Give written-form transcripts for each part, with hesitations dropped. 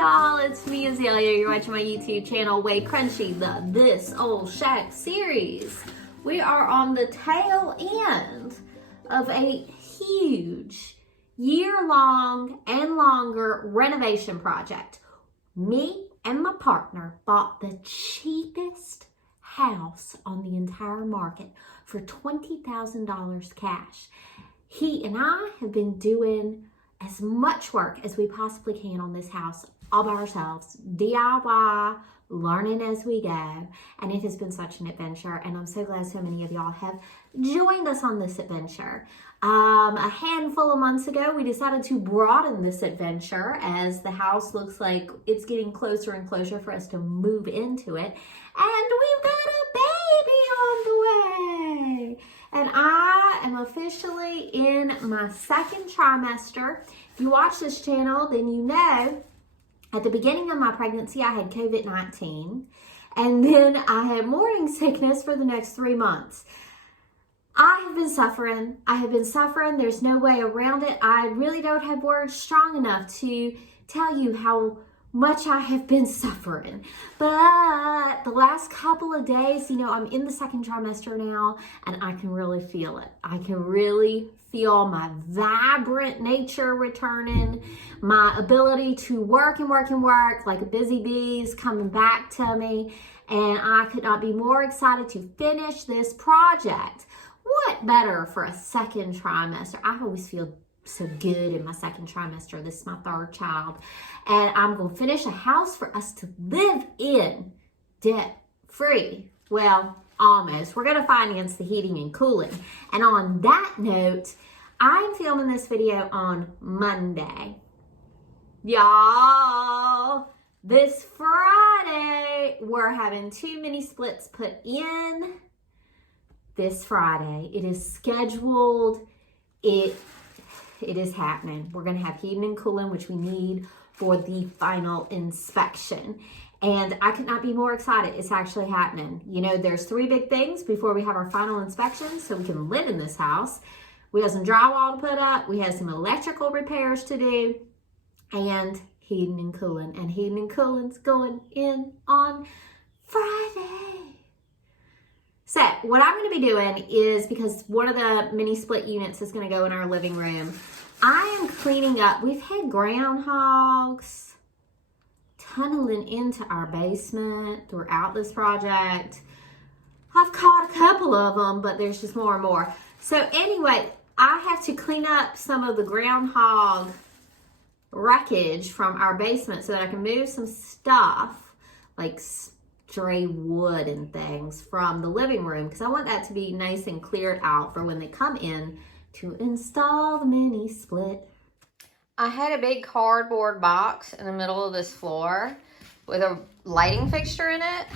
y'all, it's me Azalea. You're watching my YouTube channel WayCrunchy, the This Old Shack series. We are on the tail end of a huge year-long and longer renovation project. Me and my partner bought the cheapest house on the entire market for $20,000 cash. He and I have been doing as much work as we possibly can on this house all by ourselves, DIY, learning as we go, and it has been such an adventure, and I'm so glad so many of y'all have joined us on this adventure. A handful of months ago, we decided to broaden this adventure as the house looks like it's getting closer and closer for us to move into it, and we've got a baby on the way. And I am officially in my second trimester. If you watch this channel, then you know at the beginning of my pregnancy, I had COVID-19. And then I had morning sickness for the next 3 months. I have been suffering. There's no way around it. I really don't have words strong enough to tell you how much I have been suffering. But the last couple of days, I'm in the second trimester now, and I can really feel it. I can really feel my vibrant nature returning, my ability to work like a busy bee is coming back to me, and I could not be more excited to finish this project. What better for a second trimester? I always feel so good in my second trimester. This is my third child, and I'm gonna finish a house for us to live in debt free. Well, almost. We're gonna finance the heating and cooling. And on that note, I'm filming this video on Monday. Y'all, this Friday, we're having 2 mini splits put in this Friday. It is scheduled. It is happening. We're going to have heating and cooling, which we need for the final inspection. And I could not be more excited. It's actually happening. There's 3 big things before we have our final inspection so we can live in this house. We have some drywall to put up. We have some electrical repairs to do. And heating and cooling. And heating and cooling's going in on Friday. So what I'm going to be doing is, because one of the mini split units is going to go in our living room, I am cleaning up. We've had groundhogs tunneling into our basement throughout this project. I've caught a couple of them, but there's just more and more. So anyway, I have to clean up some of the groundhog wreckage from our basement so that I can move some stuff like stray wood and things from the living room, because I want that to be nice and cleared out for when they come in to install the mini split. I had a big cardboard box in the middle of this floor with a lighting fixture in it.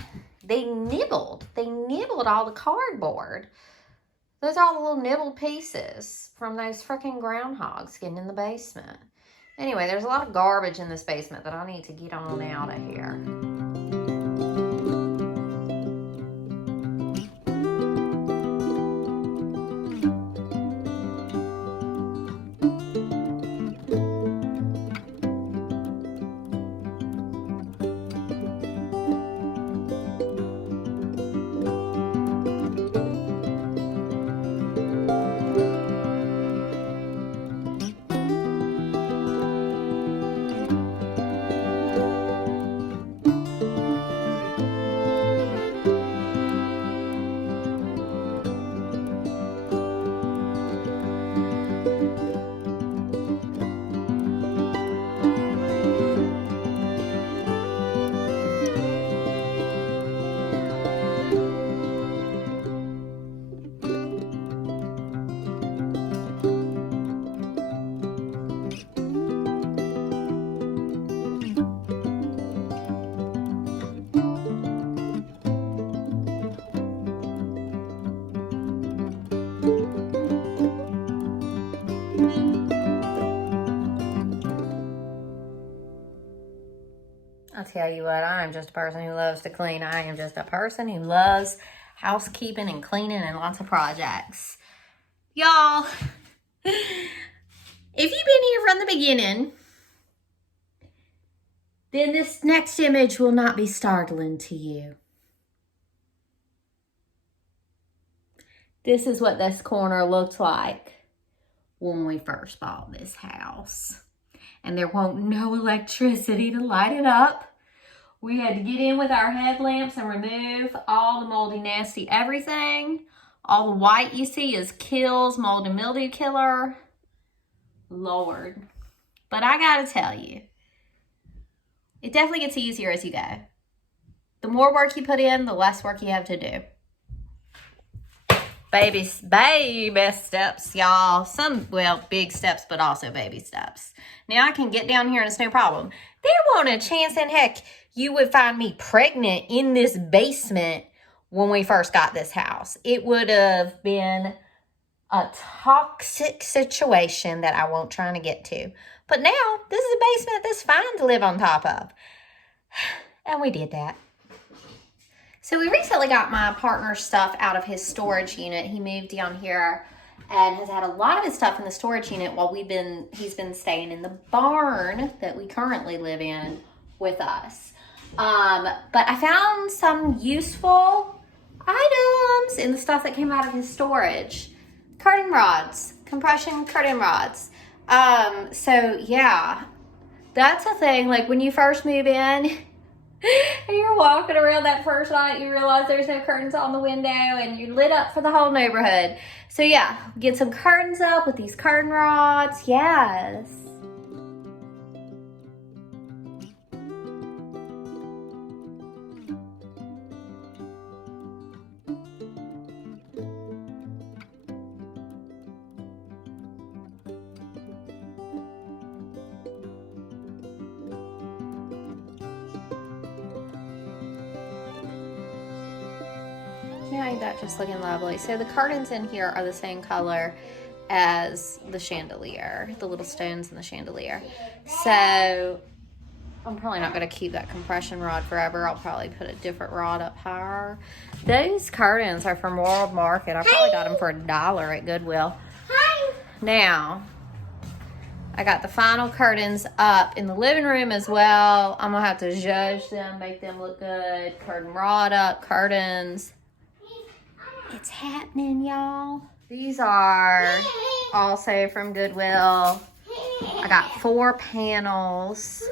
They nibbled all the cardboard. Those are all the little nibbled pieces from those freaking groundhogs getting in the basement. Anyway, there's a lot of garbage in this basement that I need to get on out of here. I'll tell you what, I am just a person who loves to clean. I am just a person who loves housekeeping and cleaning and lots of projects. Y'all, if you've been here from the beginning, then this next image will not be startling to you. This is what this corner looked like when we first bought this house. And there won't no electricity to light it up. We had to get in with our headlamps and remove all the moldy, nasty everything. All the white you see is Kills Mold and Mildew Killer. Lord. But I gotta tell you, it definitely gets easier as you go. The more work you put in, the less work you have to do. Baby steps, y'all. Well, big steps, but also baby steps. Now I can get down here and it's no problem. There wasn't a chance in heck you would find me pregnant in this basement when we first got this house. It would have been a toxic situation that I won't try to get to. But now, this is a basement that's fine to live on top of. And we did that. So we recently got my partner's stuff out of his storage unit. He moved down here and has had a lot of his stuff in the storage unit while he's been staying in the barn that we currently live in with us. But I found some useful items in the stuff that came out of his storage. Curtain rods, compression curtain rods. So yeah, that's a thing. Like when you first move in and you're walking around that first night, you realize there's no curtains on the window and you're lit up for the whole neighborhood. So yeah, get some curtains up with these curtain rods. Yes. Yeah, ain't that just looking lovely? So the curtains in here are the same color as the chandelier, the little stones in the chandelier. So I'm probably not going to keep that compression rod forever. I'll probably put a different rod up higher. Those curtains are from World Market. I probably got them for $1 at Goodwill. Now, I got the final curtains up in the living room as well. I'm going to have to judge them, make them look good. Curtain rod up, curtains. It's happening, y'all. These are also from Goodwill. I got 4 panels.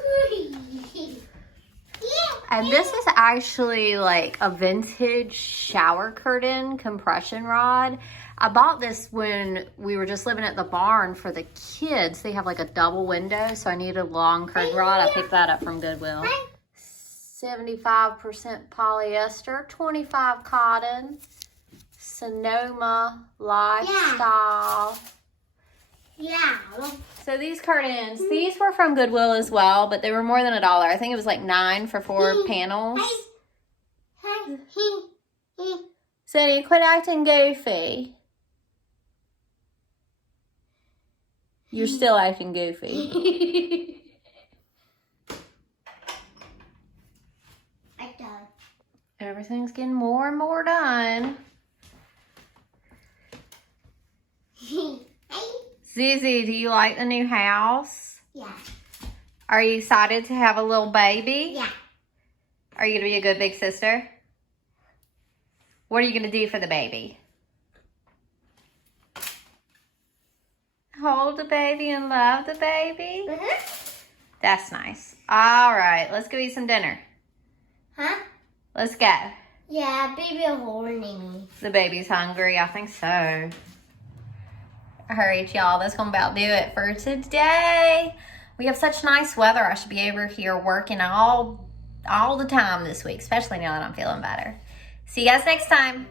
And this is actually like a vintage shower curtain compression rod. I bought this when we were just living at the barn for the kids. They have like a double window, so I needed a long curtain rod. I picked that up from Goodwill. 75% polyester, 25 cotton. Sonoma Lifestyle. Yeah. So these curtains, these were from Goodwill as well, but they were more than $1. I think it was like $9 for 4 panels. So you quit acting goofy. You're still acting goofy. Everything's getting more and more done. Zizi, do you like the new house? Yeah. Are you excited to have a little baby? Yeah. Are you going to be a good big sister? What are you going to do for the baby? Hold the baby and love the baby? That's nice. All right, let's go eat some dinner. Huh? Let's go. Yeah, baby horny. The baby's hungry. I think so. All right, y'all. That's going to about do it for today. We have such nice weather. I should be over here working all the time this week, especially now that I'm feeling better. See you guys next time.